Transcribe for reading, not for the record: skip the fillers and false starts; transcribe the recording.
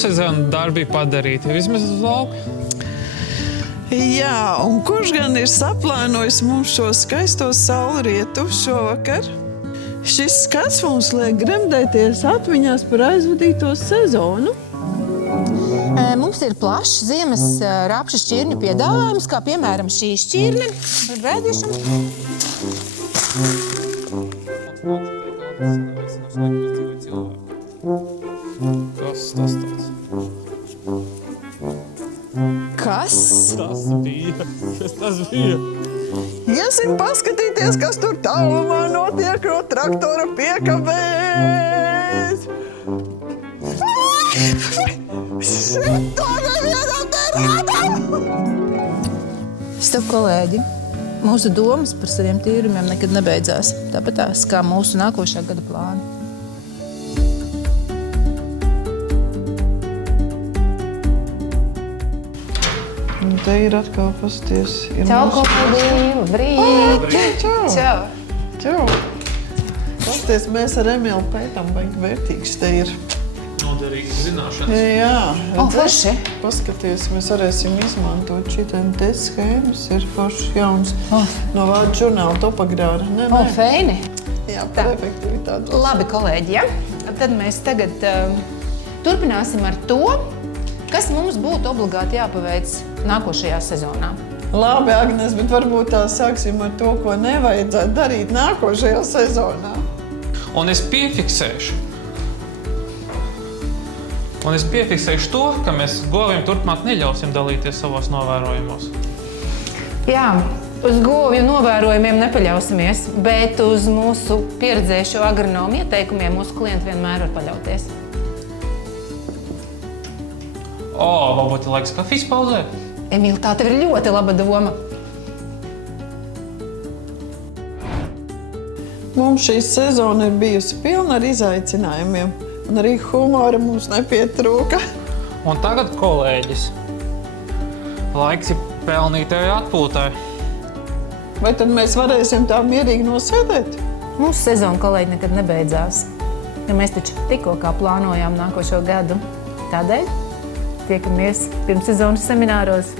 pirmsezona darbi padarīti, vismaz uz lauka. Jā, un kurš gan ir saplānojis mums šo skaisto saulrietu šovakar? Šis skats mums liek gremdēties atmiņās par aizvadīto sezonu. Mums ir plašs ziemas rapšu šķirņu piedāvājums, kā piemēram šī šķirne. Rēdīšam. Kas tas tāds? Kas? Tas bija. Kas tas bija? Iesim paskatīties, kas tur tālumā notiek no traktora piekabēs. Šito nevienam nerādam! Stop, kolēģi. Mūsu domas par saviem tīrumiem nekad nebeidzās. Tāpatās kā mūsu nākošā gada plāni. Un te ir atkal pasties. Čau, kolēģi! Labrīt! Čau! Čau! Pasties, mēs ar Emilu pētām, baigi vērtīgs te ir. Noderīgas zināšanas. Jā, Forši! paskaties, mēs varēsim izmantot šitiem te schēmas. Ir foršs jauns no vārdu žurnāla Topagrāra. Feini! Jā, par efektivitāti. Labi, kolēģi, ja? Tad mēs tagad turpināsim ar to, kas mums būtu obligāti jāpaveic nākošajā sezonā. Labi, Agnes, bet varbūt tā sāksim ar to, ko nevajadzētu darīt nākošajā sezonā. Un es piefiksēšu to, ka mēs goviem turpmāk neļausim dalīties savos novērojumos. Jā, uz govju novērojumiem nepaļausimies, bet uz mūsu pieredzējušo agronomu ieteikumiem mūsu klienti vienmēr var paļauties. Varbūt ir laiks kafijas pauzē? Emīl, tā tev ir ļoti laba doma. Mums šī sezona ir bijusi pilna ar izaicinājumiem, un arī humora mums nepietrūka. Un tagad, kolēģis, laiks ir pelnītajai atpūtai. Vai tad mēs varēsim tā mierīgi nosēdēt? Mūsu sezona, kolēģi, nekad nebeidzās, jo mēs taču tikko kā plānojām nākošo gadu. Tādēļ tiekamies pirmssezonas semināros.